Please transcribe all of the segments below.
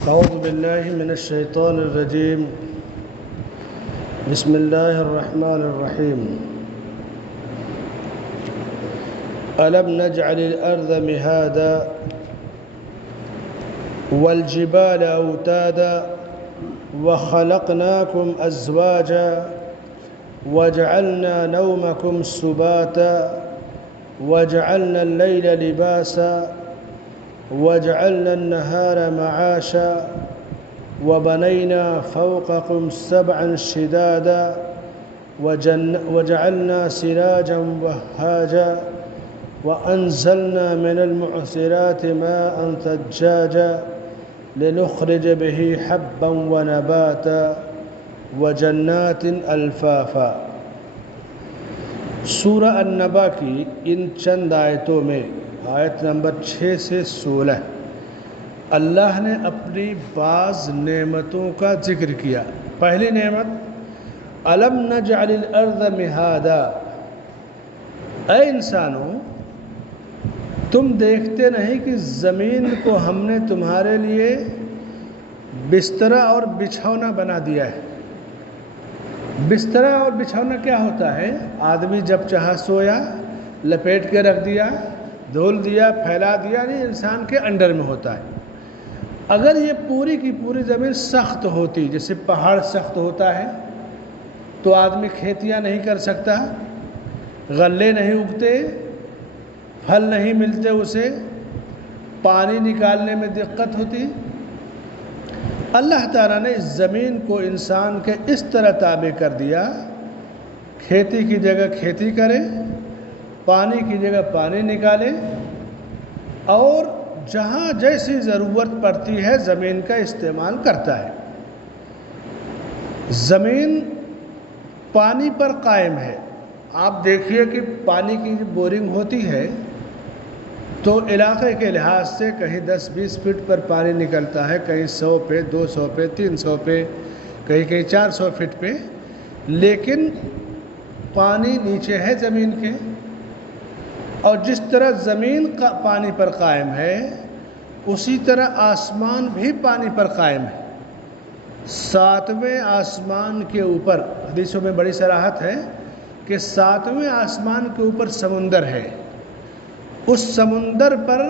أعوذ بالله من الشيطان الرجيم. بسم الله الرحمن الرحيم. ألم نجعل الأرض مهادا والجبال أوتادا وخلقناكم أزواجا وجعلنا نومكم سباتا وجعلنا الليل لباسا وجعلنا النهار معاشا وبنينا فوقكم سبعا شدادا وجعلنا سراجا وهاجا وأنزلنا من المعصرات ماء ثجاجا لنخرج به حبا ونباتا وجنات الفافا. سورہ النبا کی ان چند آیتوں میں آیت نمبر 6 سے 16 اللہ نے اپنی بعض نعمتوں کا ذکر کیا. پہلی نعمت الم نجعل الارض مہادا، اے انسانوں تم دیکھتے نہیں کہ زمین کو ہم نے تمہارے لیے بسترا اور بچھونا بنا دیا ہے. بسترا اور بچھونا کیا ہوتا ہے؟ آدمی جب چاہا سویا، لپیٹ کے رکھ دیا، دھول دیا، پھیلا دیا، نہیں انسان کے انڈر میں ہوتا ہے. اگر یہ پوری کی پوری زمین سخت ہوتی، جیسے پہاڑ سخت ہوتا ہے، تو آدمی کھیتیاں نہیں کر سکتا، غلے نہیں اگتے، پھل نہیں ملتے، اسے پانی نکالنے میں دقت ہوتی. اللہ تعالیٰ نے اس زمین کو انسان کے اس طرح تابع کر دیا، کھیتی کی جگہ کھیتی کرے، پانی کی جگہ پانی نکالے، اور جہاں جیسی ضرورت پڑتی ہے زمین کا استعمال کرتا ہے. زمین پانی پر قائم ہے. آپ دیکھیے کہ پانی کی بورنگ ہوتی ہے تو علاقے کے لحاظ سے کہیں 10-20 فٹ پر پانی نکلتا ہے، کہیں 100 پہ، 200 پہ، 300 پہ، کہیں 400 فٹ پہ، لیکن پانی نیچے ہے زمین کے. اور جس طرح زمین کا پانی پر قائم ہے، اسی طرح آسمان بھی پانی پر قائم ہے. 7ویں آسمان کے اوپر حدیثوں میں بڑی صراحت ہے کہ 7ویں آسمان کے اوپر سمندر ہے، اس سمندر پر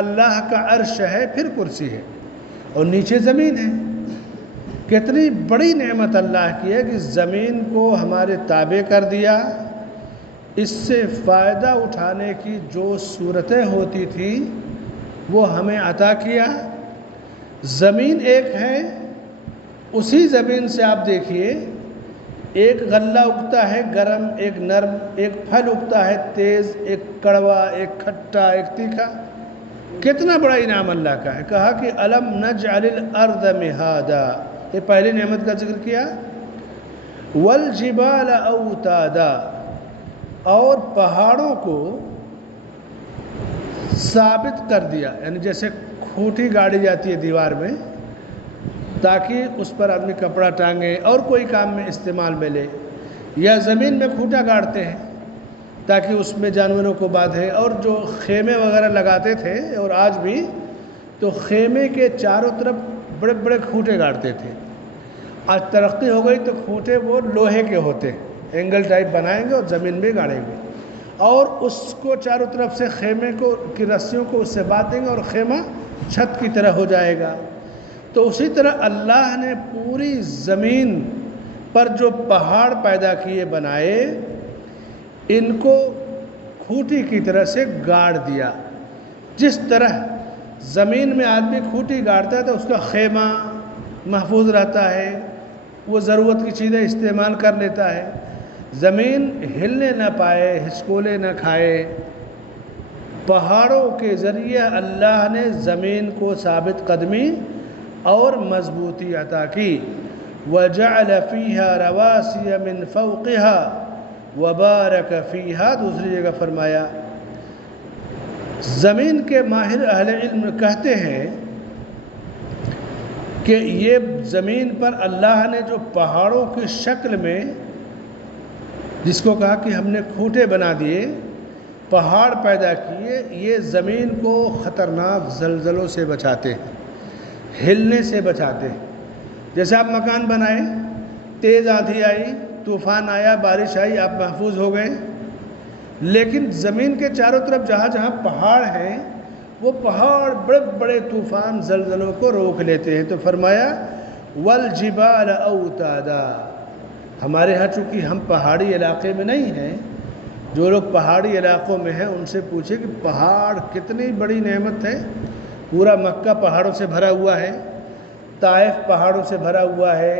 اللہ کا عرش ہے، پھر کرسی ہے، اور نیچے زمین ہے. کتنی بڑی نعمت اللہ کی ہے کہ زمین کو ہمارے تابع کر دیا. اس سے فائدہ اٹھانے کی جو صورتیں ہوتی تھیں وہ ہمیں عطا کیا. زمین ایک ہے، اسی زمین سے آپ دیکھیے ایک غلہ اگتا ہے گرم، ایک نرم، ایک پھل اگتا ہے تیز، ایک کڑوا، ایک کھٹا، ایک تیکھا. کتنا بڑا انعام اللہ کا ہے. کہا کہ الم نجعل الارض مہادا، یہ پہلی نعمت کا ذکر کیا. والجبال اوتادا، اور پہاڑوں کو ثابت کر دیا، یعنی جیسے کھوٹی گاڑی جاتی ہے دیوار میں تاکہ اس پر آدمی کپڑا ٹانگے اور کوئی کام میں استعمال میں لے، یا زمین میں کھوٹا گاڑتے ہیں تاکہ اس میں جانوروں کو باندھے. اور جو خیمے وغیرہ لگاتے تھے، اور آج بھی، تو خیمے کے چاروں طرف بڑے بڑے کھوٹے گاڑتے تھے. آج ترقی ہو گئی تو کھوٹے وہ لوہے کے ہوتے ہیں، اینگل ٹائپ بنائیں گے اور زمین میں گاڑیں گے، اور اس کو چاروں طرف سے خیمے کی رسیوں کو اس سے باندھ دیں گے اور خیمہ چھت کی طرح ہو جائے گا. تو اسی طرح اللہ نے پوری زمین پر جو پہاڑ پیدا کیے، بنائے، ان کو کھوٹی کی طرح سے گاڑ دیا. جس طرح زمین میں آدمی کھوٹی گاڑتا ہے تو اس کا خیمہ محفوظ رہتا ہے، وہ ضرورت کی چیزیں استعمال کر لیتا ہے، زمین ہلنے نہ پائے، ہچکولے نہ کھائے. پہاڑوں کے ذریعے اللہ نے زمین کو ثابت قدمی اور مضبوطی عطا کی. وَجَعَلَ فِيهَا رَوَاسِيَ مِن فَوْقِهَا وَبَارَكَ فِيهَا، دوسری جگہ فرمایا. زمین کے ماہر اہل علم کہتے ہیں کہ یہ زمین پر اللہ نے جو پہاڑوں کی شکل میں، جس کو کہا کہ ہم نے کھوٹے بنا دیے، پہاڑ پیدا کیے، یہ زمین کو خطرناک زلزلوں سے بچاتے ہیں. ہلنے سے بچاتے ہیں۔ جیسے آپ مکان بنائے، تیز آندھی آئی، طوفان آیا، بارش آئی، آپ محفوظ ہو گئے، لیکن زمین کے چاروں طرف جہاں جہاں پہاڑ ہیں وہ پہاڑ بڑے بڑے طوفان زلزلوں کو روک لیتے ہیں۔ تو فرمایا والجبال اوتادا، ہمارے ہاں چونکہ ہم پہاڑی علاقے میں نہیں ہیں، جو لوگ پہاڑی علاقوں میں ہیں ان سے پوچھے کہ پہاڑ کتنی بڑی نعمت ہے۔ پورا مکہ پہاڑوں سے بھرا ہوا ہے، طائف پہاڑوں سے بھرا ہوا ہے،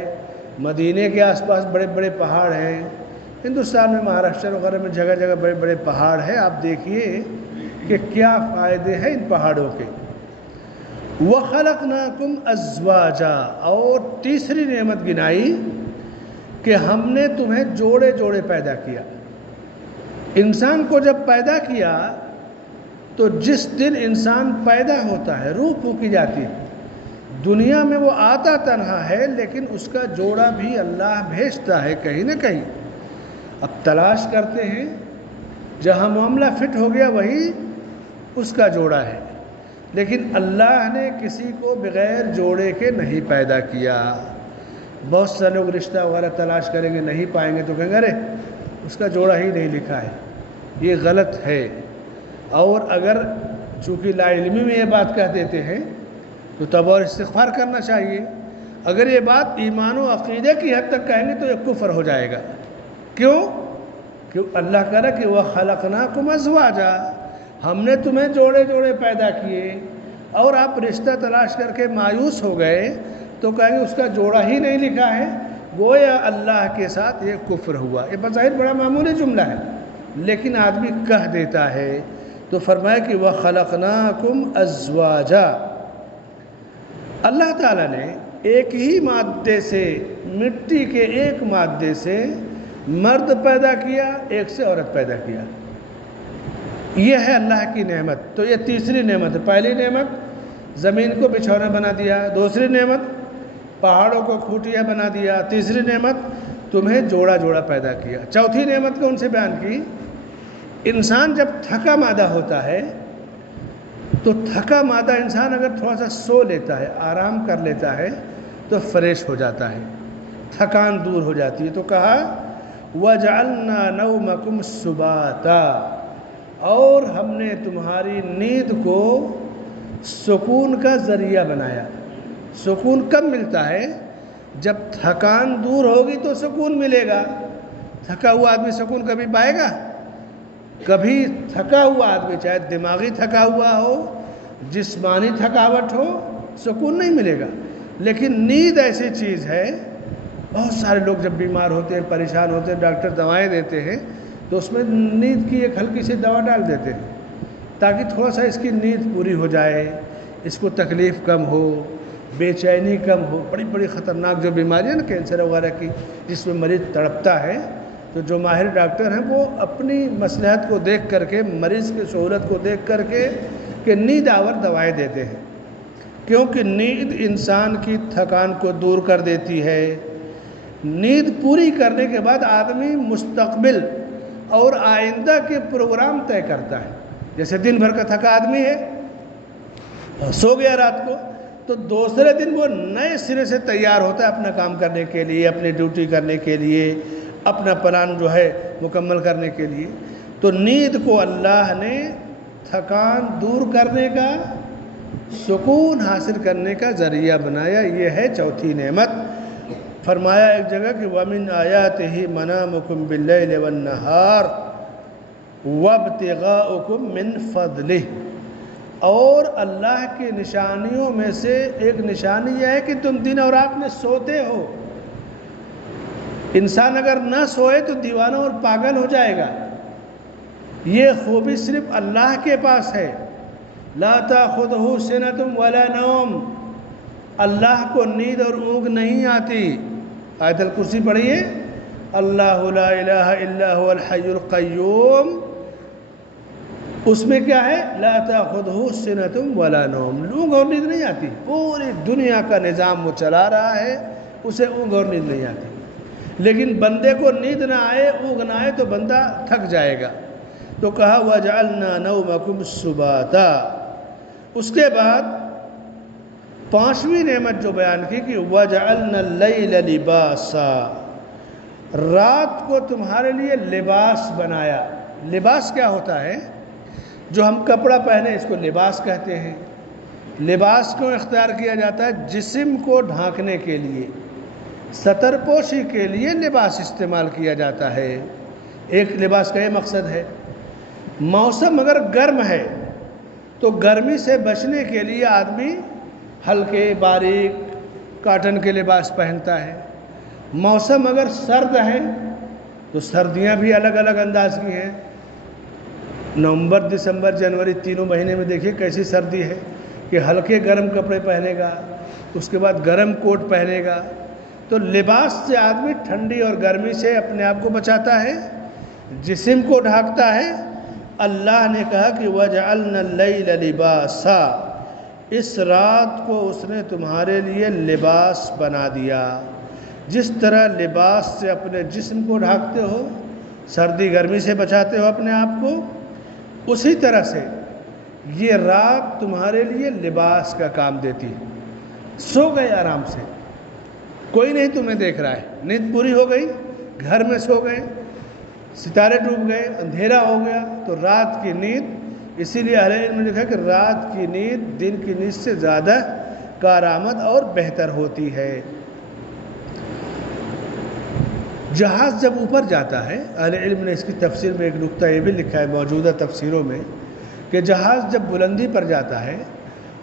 مدینے کے آس پاس بڑے بڑے پہاڑ ہیں، ہندوستان میں مہاراشٹر وغیرہ میں جگہ جگہ بڑے بڑے پہاڑ ہیں۔ آپ دیکھیے کہ کیا فائدے ہیں ان پہاڑوں کے۔ وَخَلَقْنَاكُمْ أَزْوَاجًا، اور تیسری نعمت گنائی کہ ہم نے تمہیں جوڑے جوڑے پیدا کیا۔ انسان کو جب پیدا کیا تو جس دن انسان پیدا ہوتا ہے روح پھونکی جاتی ہے، دنیا میں وہ آتا تنہا ہے لیکن اس کا جوڑا بھی اللہ بھیجتا ہے کہیں نہ کہیں۔ اب تلاش کرتے ہیں، جہاں معاملہ فٹ ہو گیا وہی اس کا جوڑا ہے، لیکن اللہ نے کسی کو بغیر جوڑے کے نہیں پیدا کیا۔ بہت سے لوگ رشتہ وغیرہ تلاش کریں گے، نہیں پائیں گے تو کہیں گے ارے اس کا جوڑا ہی نہیں لکھا ہے، یہ غلط ہے۔ اور اگر چونکہ لا علمی میں یہ بات کہہ دیتے ہیں تو تب اور استغفار کرنا چاہیے۔ اگر یہ بات ایمان و عقیدے کی حد تک کہیں گے تو یہ کفر ہو جائے گا۔ کیوں؟ اللہ کہہ رہا کہ وَخَلَقْنَاكُمْ أَزْوَاجًا، ہم نے تمہیں جوڑے جوڑے پیدا کیے، اور آپ رشتہ تلاش کر کے مایوس ہو گئے تو کہیں گے اس کا جوڑا ہی نہیں لکھا ہے، گویا اللہ کے ساتھ یہ کفر ہوا۔ یہ بظاہر بڑا معمولی جملہ ہے لیکن آدمی کہہ دیتا ہے۔ تو فرمایا کہ وَخَلَقْنَاكُمْ أَزْوَاجًا، اللہ تعالیٰ نے ایک ہی مادے سے، مٹی کے ایک مادے سے مرد پیدا کیا، ایک سے عورت پیدا کیا۔ یہ ہے اللہ کی نعمت۔ تو یہ تیسری نعمت ہے۔ پہلی نعمت زمین کو بچھونا بنا دیا، دوسری نعمت پہاڑوں کو کھوٹیاں بنا دیا، تیسری نعمت تمہیں جوڑا جوڑا پیدا کیا۔ چوتھی نعمت کو ان سے بیان کی، انسان جب تھکا مادہ ہوتا ہے تو تھکا مادہ انسان اگر تھوڑا سا سو لیتا ہے، آرام کر لیتا ہے تو فریش ہو جاتا ہے، تھکان دور ہو جاتی ہے۔ تو کہا وَجَعَلْنَا نَوْمَكُمْ سُبَاتًا، اور ہم نے تمہاری نیند کو سکون کا ذریعہ بنایا۔ سکون کب ملتا ہے؟ جب تھکان دور ہوگی تو سکون ملے گا۔ تھکا ہوا آدمی سکون کبھی پائے گا؟ کبھی تھکا ہوا آدمی، چاہے دماغی تھکا ہوا ہو، جسمانی تھکاوٹ ہو، سکون نہیں ملے گا۔ لیکن نیند ایسی چیز ہے، بہت سارے لوگ جب بیمار ہوتے ہیں، پریشان ہوتے ہیں، ڈاکٹر دوائیں دیتے ہیں تو اس میں نیند کی ایک ہلکی سی دوا ڈال دیتے ہیں تاکہ تھوڑا سا اس کی نیند پوری ہو جائے، اس کو تکلیف کم ہو، بے چینی کم ہو۔ بڑی بڑی خطرناک جو بیماریاں نا کینسر وغیرہ کی، جس میں مریض تڑپتا ہے، تو جو ماہر ڈاکٹر ہیں وہ اپنی مصلحت کو دیکھ کر کے، مریض کی سہولت کو دیکھ کر کے کہ نیند آور دوائیں دیتے ہیں، کیونکہ نیند انسان کی تھکان کو دور کر دیتی ہے۔ نیند پوری کرنے کے بعد آدمی مستقبل اور آئندہ کے پروگرام طے کرتا ہے۔ جیسے دن بھر کا تھکا آدمی ہے، سو گیا رات کو، تو دوسرے دن وہ نئے سرے سے تیار ہوتا ہے اپنا کام کرنے کے لیے، اپنی ڈیوٹی کرنے کے لیے، اپنا پلان جو ہے مکمل کرنے کے لیے۔ تو نیند کو اللہ نے تھکان دور کرنے کا، سکون حاصل کرنے کا ذریعہ بنایا۔ یہ ہے چوتھی نعمت۔ فرمایا ایک جگہ کہ وَمِنْ آيَاتِهِ مَنَامُكُمْ بِاللَّيْلِ وَالنَّهَارِ وَابْتِغَاؤُكُمْ مِنْ فَضْلِهِ، اور اللہ کی نشانیوں میں سے ایک نشانی یہ ہے کہ تم دن اور رات میں سوتے ہو۔ انسان اگر نہ سوئے تو دیوانہ اور پاگل ہو جائے گا۔ یہ خوبی صرف اللہ کے پاس ہے۔ لا تأخذہ سنۃ ولا نوم، اللہ کو نیند اور اونگ نہیں آتی۔ آیت الکرسی پڑھیے، اللہ لا الہ الا هو الحی القیوم، اس میں کیا ہے؟ لا تأخذہ سنۃ ولا نوم، اونگ اور نیند نہیں آتی۔ پوری دنیا کا نظام وہ چلا رہا ہے، اسے اونگ اور نیند نہیں آتی۔ لیکن بندے کو نیند نہ آئے، اونگ نہ آئے تو بندہ تھک جائے گا۔ تو کہا وَجَعَلْنَا نَوْمَكُمْ سُبَاتًا۔ اس کے بعد 5ویں نعمت جو بیان کی کہ وَجَعَلْنَا اللَّيْلَ لِبَاسًا، رات کو تمہارے لیے لباس بنایا۔ لباس کیا ہوتا ہے؟ جو ہم کپڑا پہنے اس کو لباس کہتے ہیں۔ لباس کو اختیار کیا جاتا ہے جسم کو ڈھانکنے کے لیے، ستر پوشی کے لیے لباس استعمال کیا جاتا ہے۔ ایک لباس کا یہ مقصد ہے۔ موسم اگر گرم ہے تو گرمی سے بچنے کے لیے آدمی ہلکے باریک کاٹن کے لباس پہنتا ہے۔ موسم اگر سرد ہے تو سردیاں بھی الگ الگ انداز کی ہیں۔ نومبر دسمبر جنوری تینوں مہینے میں دیکھیے کیسی سردی ہے کہ ہلکے گرم کپڑے پہنے گا، اس کے بعد گرم کوٹ پہنے گا۔ تو لباس سے آدمی ٹھنڈی اور گرمی سے اپنے آپ کو بچاتا ہے، جسم کو ڈھانکتا ہے۔ اللہ نے کہا کہ وَجَعَلْنَا اللَّيْلَ لِبَاسًا، اس رات کو اس نے تمہارے لیے لباس بنا دیا۔ جس طرح لباس سے اپنے جسم کو ڈھانکتے ہو، سردی گرمی سے بچاتے ہو اپنے آپ کو، اسی طرح سے یہ رات تمہارے لیے لباس کا کام دیتی ہے۔ سو گئے آرام سے، کوئی نہیں تمہیں دیکھ رہا ہے، نیند پوری ہو گئی، گھر میں سو گئے، ستارے ڈوب گئے، اندھیرا ہو گیا، تو رات کی نیند، اسی لیے اہل علم نے لکھا کہ رات کی نیند دن کی نیند سے زیادہ کارآمد اور بہتر ہوتی ہے۔ جہاز جب اوپر جاتا ہے، اہل علم نے اس کی تفسیر میں ایک نقطہ یہ بھی لکھا ہے موجودہ تفسیروں میں، کہ جہاز جب بلندی پر جاتا ہے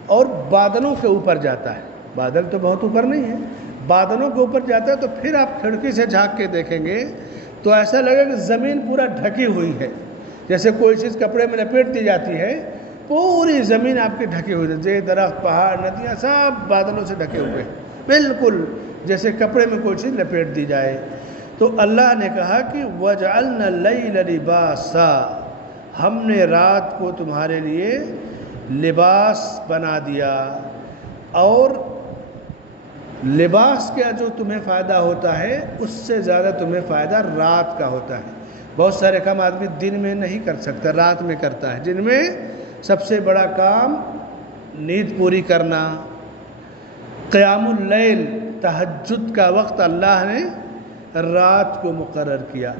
اور بادلوں کے اوپر جاتا ہے، بادل تو بہت اوپر نہیں ہے، بادلوں کے اوپر جاتا ہے تو پھر آپ کھڑکی سے جھانک کے دیکھیں گے تو ایسا لگے کہ زمین پورا ڈھکی ہوئی ہے، جیسے کوئی چیز کپڑے میں لپیٹ دی جاتی ہے، پوری زمین آپ کی ڈھکی ہوئی ہے، درخت پہاڑ ندیاں سب بادلوں سے ڈھکے ہوئے ہیں، بالکل جیسے کپڑے میں کوئی چیز لپیٹ دی جائے۔ تو اللہ نے کہا کہ وَجَعَلْنَا اللَّيْلَ لِبَاسًا، ہم نے رات کو تمہارے لیے لباس بنا دیا۔ اور لباس کا جو تمہیں فائدہ ہوتا ہے اس سے زیادہ تمہیں فائدہ رات کا ہوتا ہے۔ بہت سارے کام آدمی دن میں نہیں کر سکتا، رات میں کرتا ہے۔ جن میں سب سے بڑا کام نیند پوری کرنا، قیام اللیل، تہجد کا وقت اللہ نے رات کو مقرر کیا۔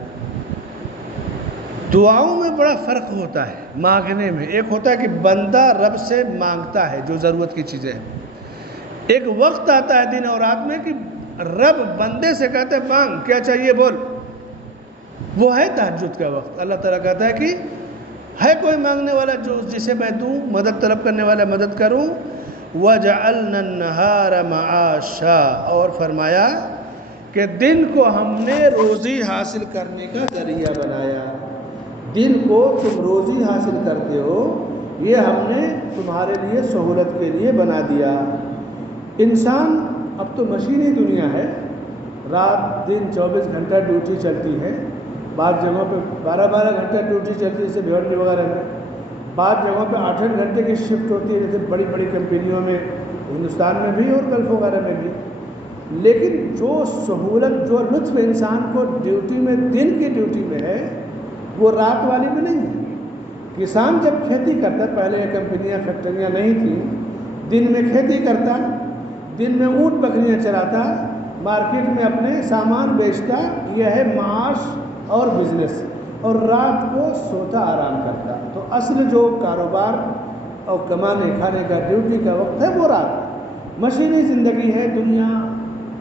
دعاؤں میں بڑا فرق ہوتا ہے مانگنے میں۔ ایک ہوتا ہے کہ بندہ رب سے مانگتا ہے جو ضرورت کی چیزیں ہیں، ایک وقت آتا ہے دن اور رات میں کہ رب بندے سے کہتا ہے مانگ، کیا چاہیے بول، وہ ہے تہجد کا وقت۔ اللہ تعالیٰ کہتا ہے کہ ہے کوئی مانگنے والا جو جسے میں دوں، مدد طلب کرنے والا مدد کروں۔ وَجَعَلْنَا النَّهَارَ مَعَاشًا، اور فرمایا کہ دن کو ہم نے روزی حاصل کرنے کا ذریعہ بنایا۔ دن کو تم روزی حاصل کرتے ہو، یہ ہم نے تمہارے لیے سہولت کے لیے بنا دیا۔ انسان اب تو مشینی دنیا ہے، رات دن 24 گھنٹہ ڈیوٹی چلتی ہے، بعض جگہوں پہ 12 گھنٹہ ڈیوٹی چلتی ہے، جیسے بھیونڈی وغیرہ میں، بعض جگہوں پہ 8 گھنٹے کی شفٹ ہوتی ہے، جیسے بڑی بڑی کمپنیوں میں، ہندوستان میں بھی اور گلف وغیرہ میں بھی۔ لیکن جو سہولت، جو لطف انسان کو ڈیوٹی میں، دن کی ڈیوٹی میں ہے، وہ رات والی میں نہیں ہے۔ کسان جب کھیتی کرتا، پہلے کمپنیاں فیکٹریاں نہیں تھیں، دن میں کھیتی کرتا، دن میں اونٹ بکریاں چراتا، مارکیٹ میں اپنے سامان بیچتا، یہ ہے معاش اور بزنس، اور رات کو سوتا آرام کرتا۔ تو اصل جو کاروبار اور کمانے کھانے کا ڈیوٹی کا وقت ہے وہ رات۔ مشینی زندگی ہے، دنیا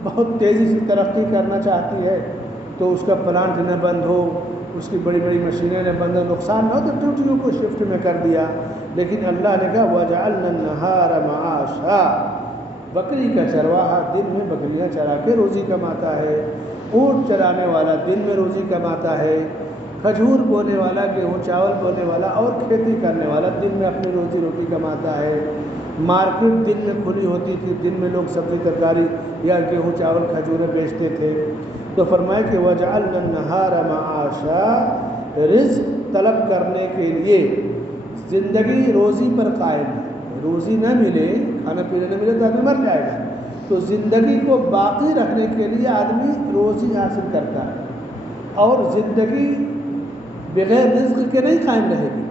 بہت تیزی سے ترقی کرنا چاہتی ہے، تو اس کا پلانٹ نہ بند ہو، اس کی بڑی بڑی مشینیں نہ بند ہو، نقصان نہ ہو، تو ڈیوٹیوں کو شفٹ میں کر دیا۔ لیکن اللہ نے کہا وَجَعَلْنَا النَّهَارَ مَعَاشًا، بکری کا چرواہا دن میں بکریاں چرا کے روزی کماتا ہے، اونٹ چرانے والا دن میں روزی کماتا ہے، کھجور بونے والا، گیہوں چاول بونے والا اور کھیتی کرنے والا دن میں اپنی روزی روٹی کماتا ہے۔ مارکیٹ دن میں کھلی ہوتی تھی، دن میں لوگ سبزی ترکاری یا گیہوں چاول کھجوریں بیچتے تھے۔ تو فرمائے کہ وَجَعَلْنَا النَّهَارَ مَعَاشًا، رزق طلب کرنے کے لیے، زندگی روزی پر قائم ہے۔ روزی نہ ملے، کھانا پینا نہ ملے تو آدمی مر جائے گا۔ تو زندگی کو باقی رکھنے کے لیے آدمی روزی حاصل کرتا ہے، اور زندگی بغیر رزق کے نہیں قائم رہے گی،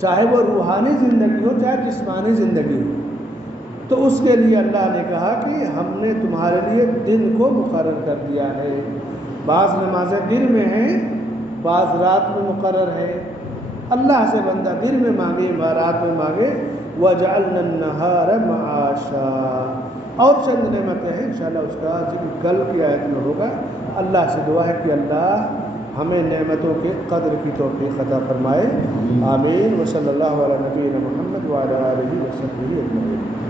چاہے وہ روحانی زندگی ہو چاہے جسمانی زندگی ہو۔ تو اس کے لیے اللہ نے کہا کہ ہم نے تمہارے لیے دن کو مقرر کر دیا ہے، بعض نمازیں دن میں ہیں، بعض رات میں مقرر ہے۔ اللہ سے بندہ دن میں مانگے و رات میں مانگے۔ وَجَعَلْنَا النَّهَارَ مَعَاشًا، اور چند نعمتیں ہیں انشاءاللہ اس کا ذکر کل کی آیت میں ہوگا۔ اللہ سے دعا ہے کہ اللہ ہمیں نعمتوں کے قدر کی توفیق عطا فرمائے، آمین۔ وصلی اللہ علی نبینا محمد وعلی آلہ وصحبہ اجمعین۔